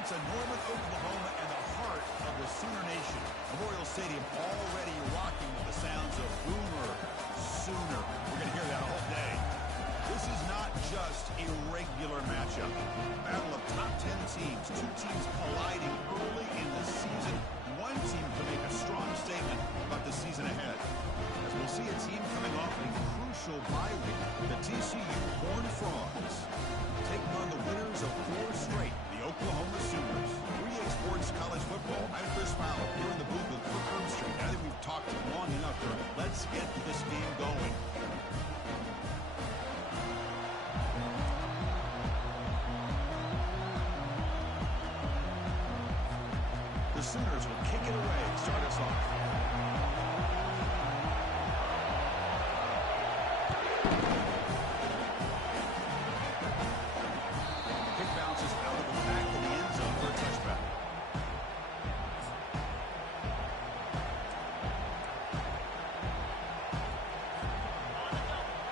to Norman, Oklahoma, and the heart of the Sooner Nation. Memorial Stadium already rocking with the sounds of Boomer Sooner. We're going to hear that all day. This is not just a regular matchup. Battle of top 10 teams. Two teams colliding early in the season. One team can make a strong statement about the season ahead. As we'll see a team coming off a crucial bye week, the TCU Horned Frogs, taking on the winners of 4 straight, the Oklahoma Sooners. 3A Sports College Football. I'm Chris Fowler here in the booth with Kirk Herbstreit. Now that we've talked long enough, let's get this game going. The Sooners will kick it away, start us off. Kick bounces out of the back of the end zone for a touchback.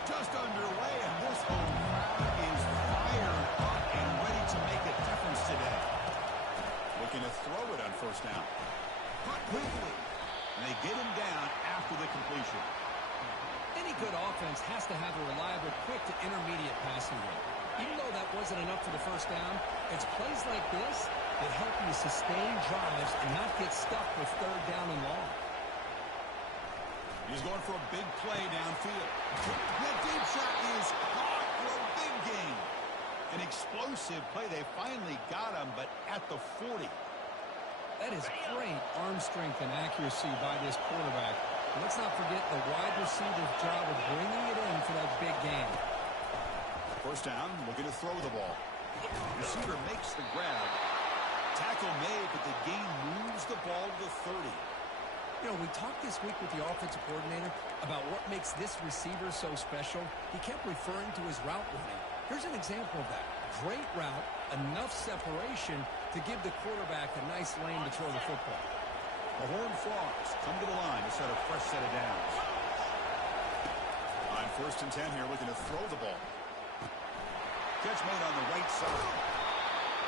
Just underway, and this home crowd is fired up and ready to make a difference today. Looking to throw it on first down. Caught quickly. And they get him down after the completion. Any good offense has to have a reliable, quick to intermediate passing game. Even though that wasn't enough for the first down, it's plays like this that help you sustain drives and not get stuck with third down and long. He's going for a big play downfield. The deep shot is caught for a big gain. An explosive play. They finally got him, but at the 40. That is great arm strength and accuracy by this quarterback. And let's not forget the wide receiver's job of bringing it in for that big gain. First down, looking to throw the ball. Receiver makes the grab. Tackle made, but the gain moves the ball to the 30. You know, we talked this week with the offensive coordinator about what makes this receiver so special. He kept referring to his route running. Here's an example of that. Great route, enough separation to give the quarterback a nice lane to throw the football. The Horned Frogs come to the line to set a fresh set of downs. On 1st and 10 here, looking to throw the ball. Catch made on the right side.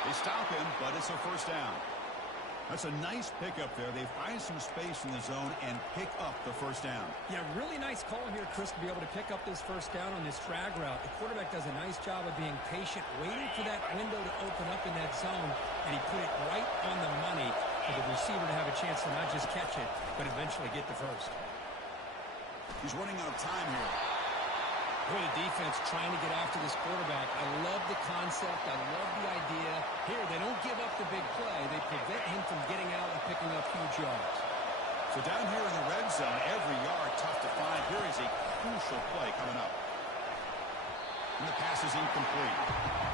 They stop him, but it's a first down. That's a nice pickup there. They find some space in the zone and pick up the first down. Yeah, really nice call here, Chris, to be able to pick up this first down on this drag route. The quarterback does a nice job of being patient, waiting for that window to open up in that zone, and he put it right on the money for the receiver to have a chance to not just catch it, but eventually get the first. He's running out of time here. Boy, the defense trying to get after this quarterback. I love the concept. I love the idea. Here, they don't give up the big play. They prevent him from getting out and picking up huge yards. So down here in the red zone, every yard tough to find. Here is a crucial play coming up. And the pass is incomplete.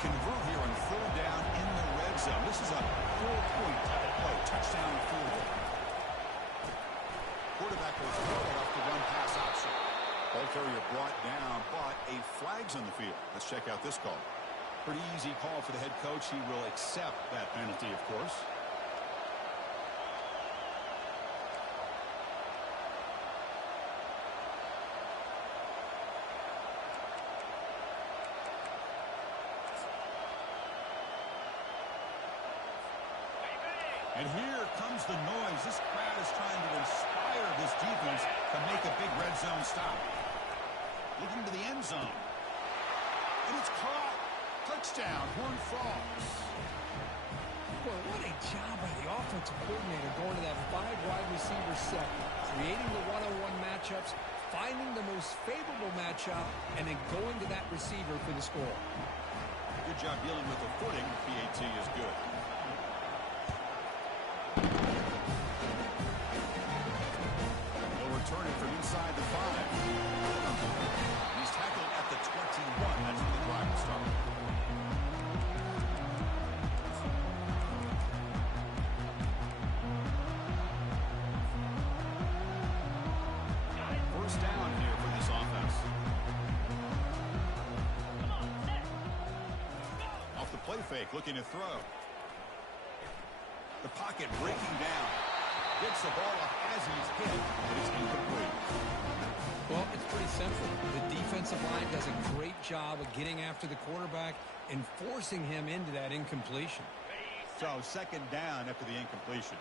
Convert here on 3rd down in the red zone. This is a 4-point type of play. Touchdown and field goal. Quarterback will throw it off the run pass option. Ball carrier brought down, but a flag's on the field. Let's check out this call. Pretty easy call for the head coach. He will accept that penalty, of course. And here comes the noise. This crowd is trying to inspire this defense to make a big red zone stop. Looking to the end zone. And it's caught. Touchdown, Horned Frogs. Boy, what a job by the offensive coordinator going to that 5 wide receiver set, creating the one-on-one matchups, finding the most favorable matchup, and then going to that receiver for the score. Good job dealing with the footing. PAT is good. Turning from inside the 5. He's tackled at the 21. That's where the drive will start. First down here for this offense. Off the play fake, looking to throw. The pocket breaking down. Gets the ball up as he's hit, but it's incomplete. Well, it's pretty simple. The defensive line does a great job of getting after the quarterback and forcing him into that incompletion. So, second down after the incompletion.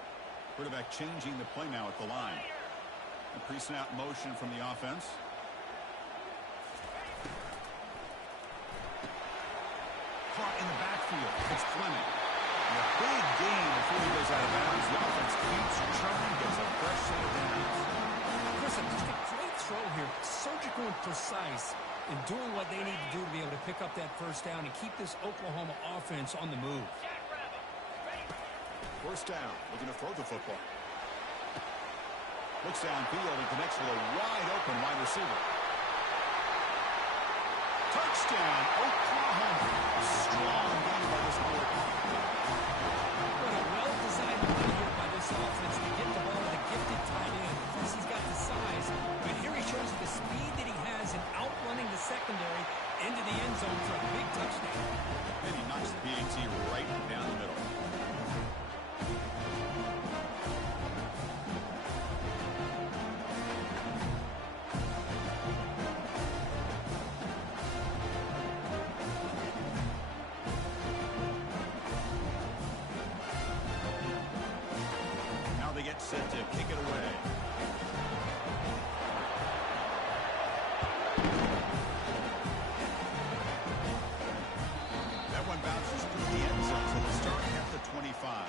Quarterback changing the play now at the line. Increasing out motion from the offense. Caught in the backfield. It's Fleming. And a big gain before he goes out of bounds. The offense keeps churning, gets a fresh set of downs. Listen, just a great throw here. Surgical and precise in doing what they need to do to be able to pick up that first down and keep this Oklahoma offense on the move. First down, looking to throw the football. Looks downfield and connects with a wide-open wide receiver. Touchdown, Oklahoma. A strong game by this quarterback. What a well-designed play here by this offense to get the ball to the gifted tight end. Of course, he's got the size, but here he shows the speed that he has in outrunning the secondary into the end zone for a big touchdown. And he knocks the PAT right down the middle. Set to kick it away. That one bounces through the end zone, so they'll start at the 25.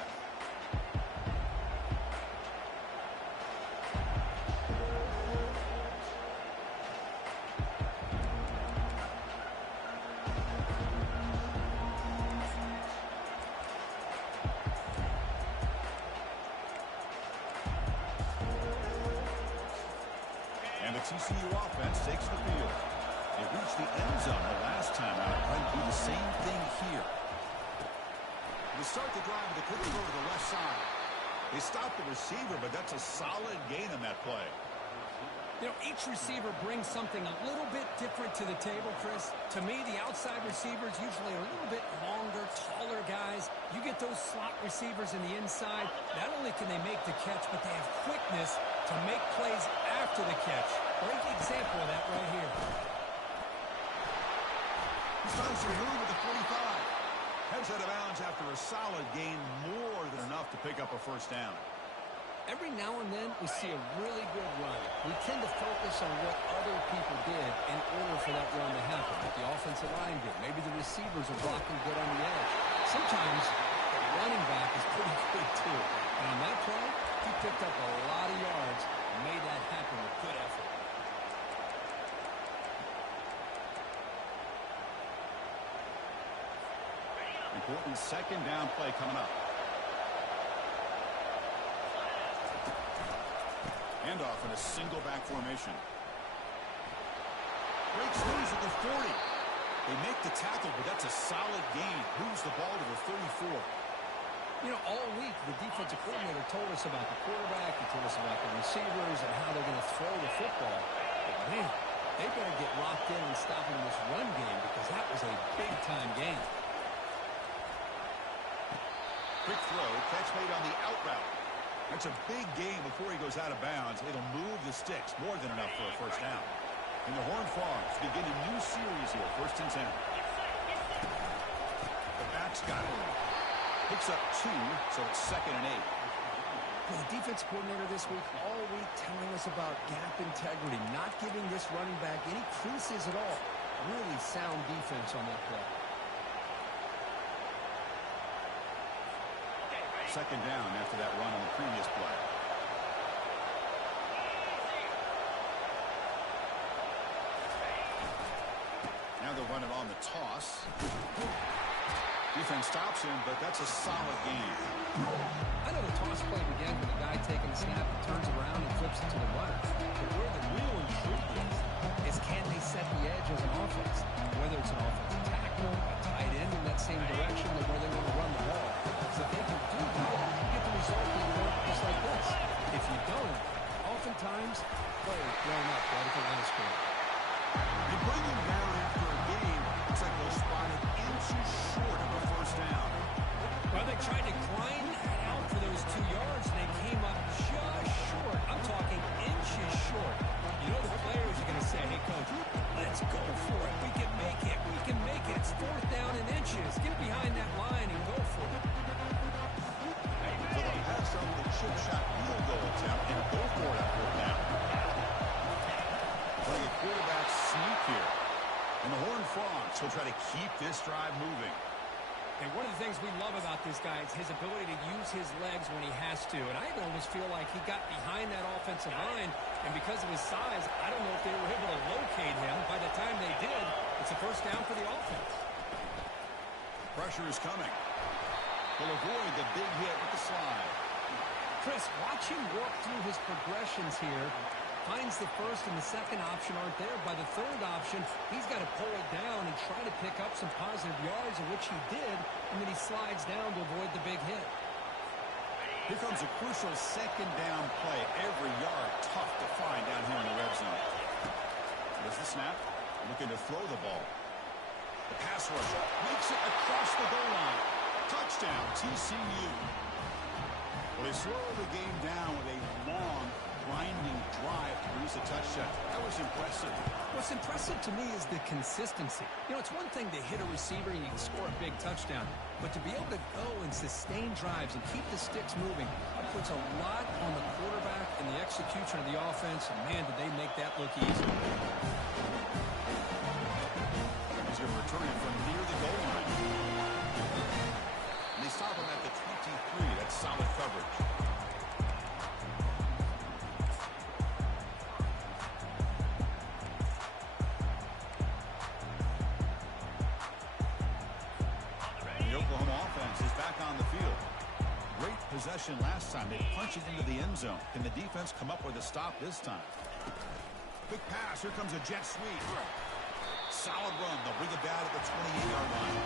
TCU offense takes the field. They reached the end zone the last time out. Trying to do the same thing here. They start the drive with a quick throw to the left side. They stop the receiver, but that's a solid gain on that play. You know, each receiver brings something a little bit different to the table, Chris. To me, the outside receivers usually are a little bit longer, taller guys. You get those slot receivers in the inside. Not only can they make the catch, but they have quickness to make plays after the catch. Great example of that right here. He starts to move with the 45. Heads out of bounds after a solid gain, more than enough to pick up a first down. Every now and then, we see a really good run. We tend to focus on what other people did in order for that run to happen. Like the offensive line did. Maybe the receivers are blocking good on the edge. Sometimes the running back is pretty good, too. And on that play, he picked up a lot of yards and made that happen with good effort. Important second down play coming up. Handoff in a single back formation. Breaks loose at the 40. They make the tackle, but that's a solid gain. Moves the ball to the 34. You know, all week, the defensive coordinator told us about the quarterback. He told us about the receivers and how they're going to throw the football. But, man, they better get locked in on stopping this run game because that was a big-time game. Quick throw, catch made on the out route. That's a big gain before he goes out of bounds. It'll move the sticks, more than enough for a first down. And the Horned Frogs begin a new series here, 1st and 10. The back's got it. Picks up 2, so it's 2nd and 8. The defense coordinator this week, all week telling us about gap integrity, not giving this running back any creases at all. Really sound defense on that play. 2nd down after that run on the previous play. Now they'll run it on the toss. Defense stops him, but that's a solid gain. I know the toss play began with a guy taking a snap and turns around and flips it to the runner. But where the real intrigue is can they set the edge as an offense? Whether it's an offensive tackle, a tight end in that same direction, or where they want to run the ball. So if they can do that, you get the result that you want just like this. If you don't, oftentimes, play is blown up right at the line of scrimmage. They bring him down after a game. Looks like they'll spot it inches short of a first down. Well, they tried to grind that out for their 4th down in inches. Get behind that line and go for it. So they'll pass up the chip shot field goal attempt and go for it at 4th down. Playing a quarterback sneak here. And the Horned Frogs will try to keep this drive moving. And one of the things we love about this guy is his ability to use his legs when he has to. And I almost feel like he got behind that offensive line, and because of his size, I don't know if they were able to locate him. By the time they did, it's a 1st down for the offense. Pressure is coming. They'll avoid the big hit with the slide. Chris, watch him work through his progressions here. Finds the 1st and the 2nd option aren't there. By the 3rd option, he's got to pull it down and try to pick up some positive yards, of which he did, and then he slides down to avoid the big hit. Here comes a crucial 2nd down play. Every yard tough to find down here in the red zone. There's the snap. Looking to throw the ball. The pass rush makes it across the goal line. Touchdown, TCU. Well, they slow the game down with a long, grinding drive to produce a touchdown. That was impressive. What's impressive to me is the consistency. You know, it's one thing to hit a receiver and you can score a big touchdown, but to be able to go and sustain drives and keep the sticks moving, that puts a lot on the quarterback and the execution of the offense, and man, did they make that look easy. He's going to return it from near the goal line. And they stop him at the 23. That's solid coverage. The Oklahoma offense is back on the field. Great possession last time. They punch it into the end zone. Can the defense come up with a stop this time? Big pass. Here comes a jet sweep. Solid run. They'll bring it down at the 28-yard line.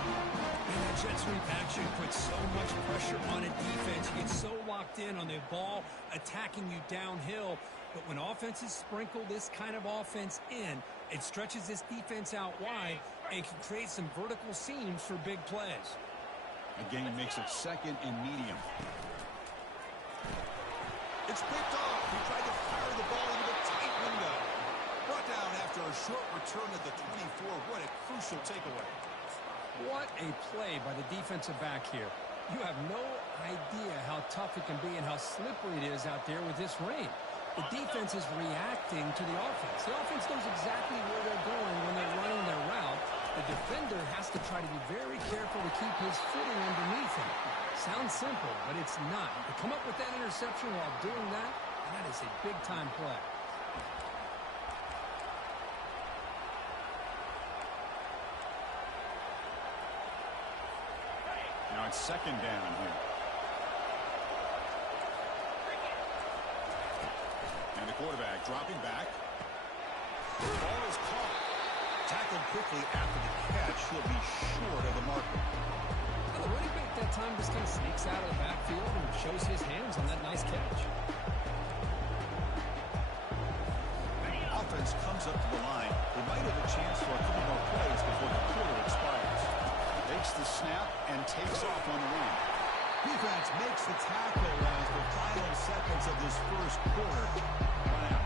And that jet sweep action puts so much pressure on a defense. You get so locked in on the ball attacking you downhill. But when offenses sprinkle this kind of offense in, it stretches this defense out wide and can create some vertical seams for big plays. Again, makes it 2nd and medium. It's picked off. He tried to fire the ball into the tight window. Brought down after a short return at the 24. What a crucial takeaway. What a play by the defensive back here. You have no idea how tough it can be and how slippery it is out there with this rain. The defense is reacting to the offense. The offense knows exactly where they're going when they're running their route. The defender has to try to be very careful to keep his footing underneath him. Sounds simple, but it's not. To come up with that interception while doing that, that is a big-time play. Now it's 2nd down here. And the quarterback dropping back. The ball is caught. Tackled quickly after the catch. He'll be short of the marker. Well, the running back that time just kind of sneaks out of the backfield and shows his hands on that nice catch. Offense comes up to the line. They might have a chance for a couple more plays before the quarter expires. Takes the snap and takes off on the run. Defense makes the tackle as the final seconds of this first quarter run out.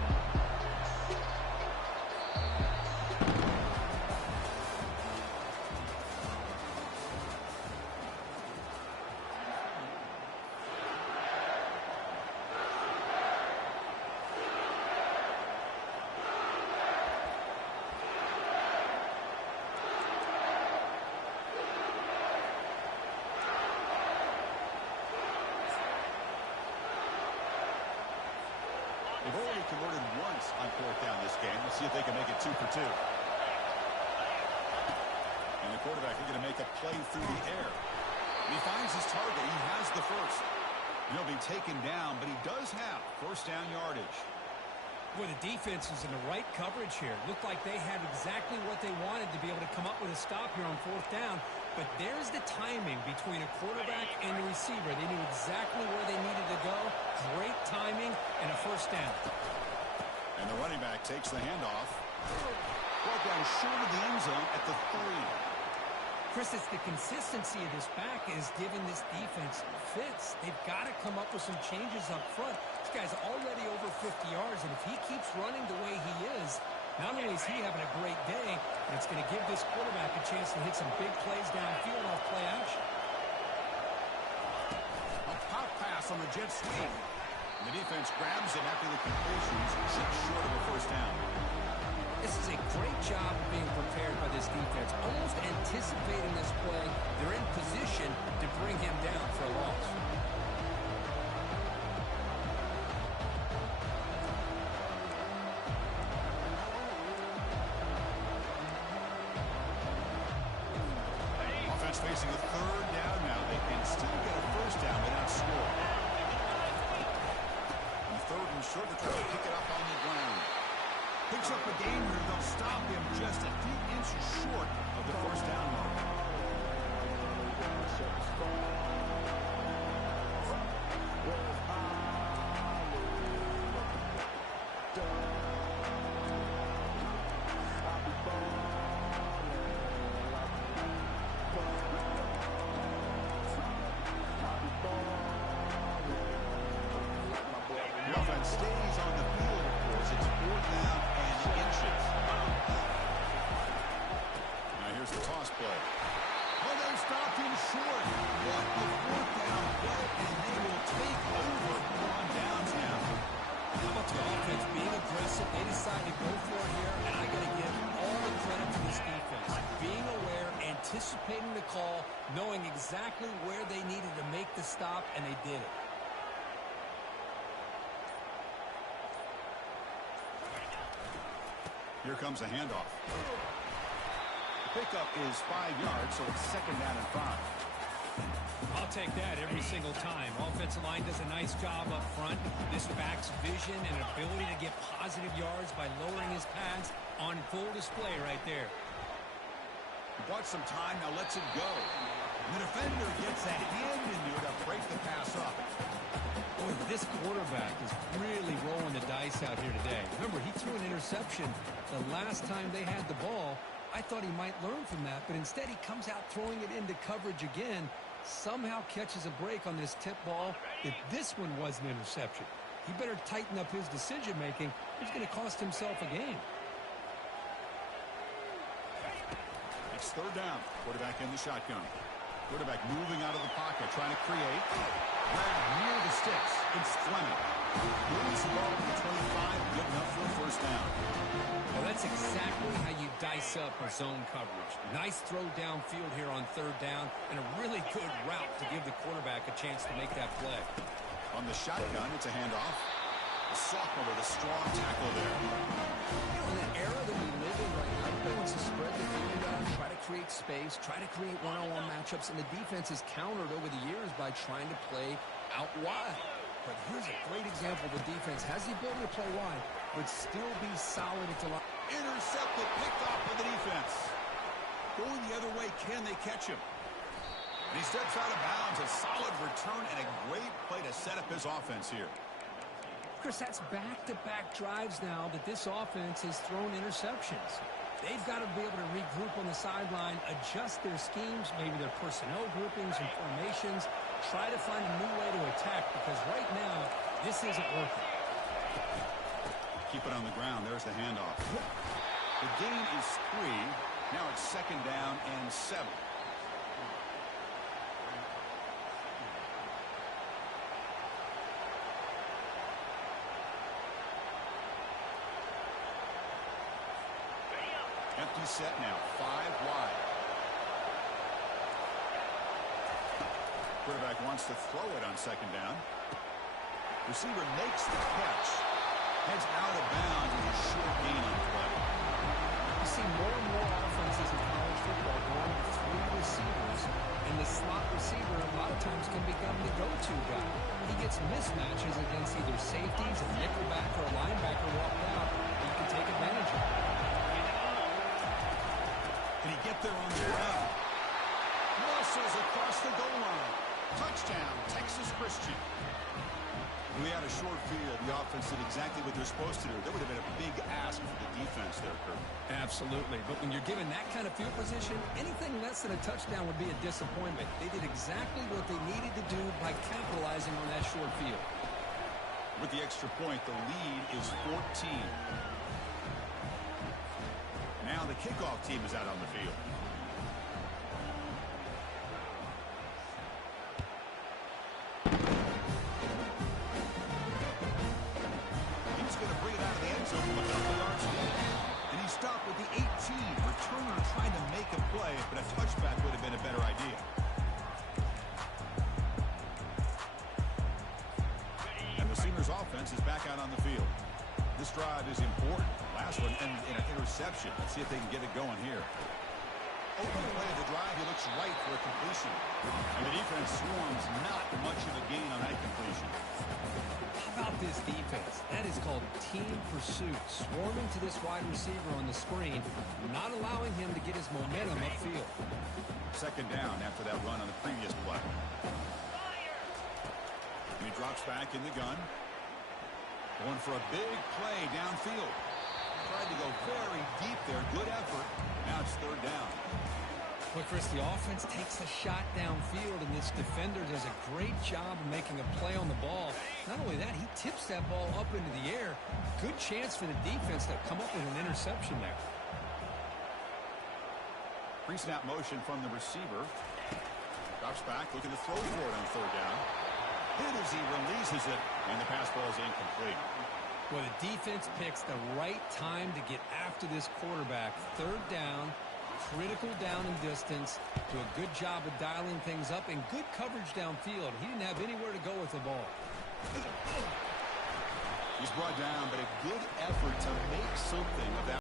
They've already converted once on 4th down this game. Let's see if they can make it 2 for 2. And the quarterback is going to make a play through the air. And he finds his target. He has the first. He'll be taken down, but he does have 1st down yardage. Boy, the defense is in the right coverage here. Looked like they had exactly what they wanted to be able to come up with a stop here on 4th down. But there's the timing between a quarterback and the receiver. They knew exactly where they needed to go. Great timing and a 1st down. And the running back takes the handoff. Brought down short of the end zone at the 3. Chris, it's the consistency of this back is giving this defense fits. They've got to come up with some changes up front. This guy's already over 50 yards, and if he keeps running the way he is, Not only is he having a great day, but it's going to give this quarterback a chance to hit some big plays downfield off play action. A pop pass on the jet sweep. The defense grabs it after the completions, just short of a first down. This is a great job of being prepared by this defense. Almost anticipating this play, they're in position to bring him down for a loss. Offense facing a third down now. They can still get a first down without score. And third and short, they're trying to pick it up on the ground. Picks up a gain here. They'll stop him just a few inches short of the first down mark. The offense stays on the field, of course. It's fourth down and inches. Now here's the toss play. Oh, they stopped him short. What a fourth down play, and they will take over on downs now. How about the offense being aggressive? They decided to go for it here, and I got to give all the credit to this defense. Being aware, anticipating the call, knowing exactly where they needed to make the stop, and they did it. Here comes a handoff. The pickup is 5 yards, so it's second down and 5. I'll take that every single time. Offensive line does a nice job up front. This backs vision and ability to get positive yards by lowering his pads on full display right there. Bought some time, now lets it go. And the defender gets a hand in there to break the pass up. Boy, this quarterback is really rolling the dice out here today. Remember, he threw an interception the last time they had the ball. I thought he might learn from that, but instead he comes out throwing it into coverage again, somehow catches a break on this tip ball. If this one was an interception, he better tighten up his decision-making. He's going to cost himself a game. It's third down. Quarterback in the shotgun. Quarterback moving out of the pocket, trying to create. Grab near the sticks. It's Fleming. Moves the ball to the 25, good enough for a first down. Well, that's exactly how you dice up a zone coverage. Nice throw downfield here on third down, and a really good route to give the quarterback a chance to make that play. On the shotgun, it's a handoff. A sophomore with a strong tackle there. You know, in the era that we live in right now, everybody wants to spread the field out, try to create space, try to create one-on-one matchups, and the defense has countered over the years by trying to play out wide. But here's a great example. The defense has the ability to play wide, but still be solid at the line. Intercepted, picked off by the defense. Going the other way, can they catch him? And he steps out of bounds. A solid return and a great play to set up his offense here. Chris, that's back-to-back drives now that this offense has thrown interceptions. They've got to be able to regroup on the sideline, adjust their schemes, maybe their personnel groupings and formations, try to find a new way to attack, because right now, this isn't working. Keep it on the ground. There's the handoff. The gain is 3. Now it's second down and 7. Empty set now, 5 wide. Quarterback wants to throw it on second down. Receiver makes the catch. Heads out of bounds with a short gain on the play. You see more and more offenses in college football going with 3 receivers, and the slot receiver a lot of times can become the go-to guy. He gets mismatches against either safeties, a nickelback, or a linebacker walked out. He can take advantage of it. Can he get there on the ground? Muscles across the goal line. Touchdown, Texas Christian. When they had a short field, the offense did exactly what they're supposed to do. That would have been a big ask for the defense there, Kurt. Absolutely. But when you're given that kind of field position, anything less than a touchdown would be a disappointment. They did exactly what they needed to do by capitalizing on that short field. With the extra point, the lead is 14. the kickoff team is out on the field. He's going to bring it out of the end zone from a couple yards away. And he stopped with the 18. Returner trying to make a play, but a touchback would have been a better idea. And the Sooners offense is back out on the field. This drive is important. Last one ended in an interception. Let's see if they can get it going here. Opening play of the drive, he looks right for a completion. And the defense swarms not much of a gain on that completion. How about this defense? That is called team pursuit. Swarming to this wide receiver on the screen, not allowing him to get his momentum upfield. Second down after that run on the previous play. And he drops back in the gun. Going for a big play downfield. Tried to go very deep there. Good effort. Now it's third down. But Chris, the offense takes a shot downfield, and this defender does a great job of making a play on the ball. Not only that, he tips that ball up into the air. Good chance for the defense to come up with an interception there. Pre-snap motion from the receiver. Drops back, looking to throw for it on third down. Hit as he releases it, and the pass ball is incomplete. Well, the defense picks the right time to get after this quarterback. Third down, critical down and distance. Do a good job of dialing things up and good coverage downfield. He didn't have anywhere to go with the ball. He's brought down, but a good effort to make something of that.